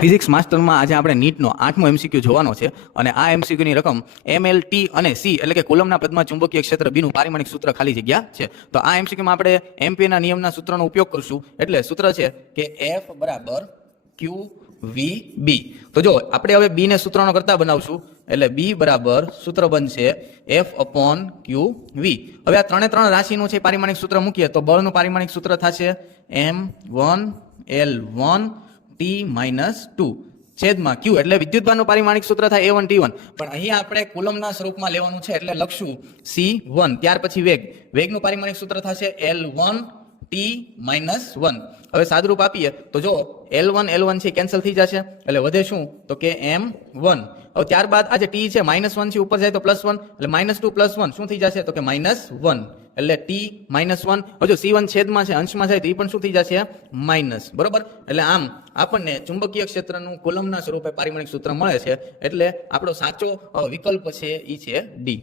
Physics માસ્ટરમાં આજે આપણે નીટનો 8મો MCQ જોવાનો છે અને આ એમસીક્યુની રકમ એમએલ ટી અને સી એટલે કે કુલમના પદમાં ચુંબકીય ક્ષેત્ર બીનું પારિમાણિક સૂત્ર ખાલી જગ્યા છે. તો આ એમસીક્યુમાં આપણે એમ્પીયરના નિયમના સૂત્રનો ઉપયોગ કરશું. એટલે સૂત્ર છે કે F બરાબર ક્યુ વી બી. તો જો આપણે હવે બી ને સૂત્રનો કરતા બનાવશું એટલે બી બરાબર સૂત્ર બનશે F અપોન ક્યુ વી. હવે આ ત્રણ રાશિનું છે પારિમાણિક સૂત્ર મૂકીએ તો બળનું પારિમાણિક સૂત્ર થશે M1L1 T-2 છેદમાં Q એટલે વિદ્યુતભારનું પારિમાણિક સૂત્ર થાય A1 T1. પણ અહીંયા આપણે કુલમના સ્વરૂપમાં લેવાનું છે એટલે લખશું C1. ત્યાર પછી વેગનું પારિમાણિક સૂત્ર થશે L1 T-1. હવે સાદુરૂપ આપીએ તો જો L1 છે કેન્સલ થઈ જશે એટલે વધે શું તો કે M1. હવે ત્યારબાદ આ જે T છે -1 છે ઉપર જાય તો +1 એટલે -2 +1 શું થઈ જશે તો કે -1 એટલે T-1. હવે જો C1 છેદમાં છે અંશમાં જાય તો એ પણ શું થઈ જશે માઇનસ. બરોબર. એટલે આમ આપણને ચુંબકીય ક્ષેત્રનું કુલમના સ્વરૂપે પારિમાણિક સૂત્ર મળે છે એટલે આપણો સાચો વિકલ્પ છે એ છે ડી.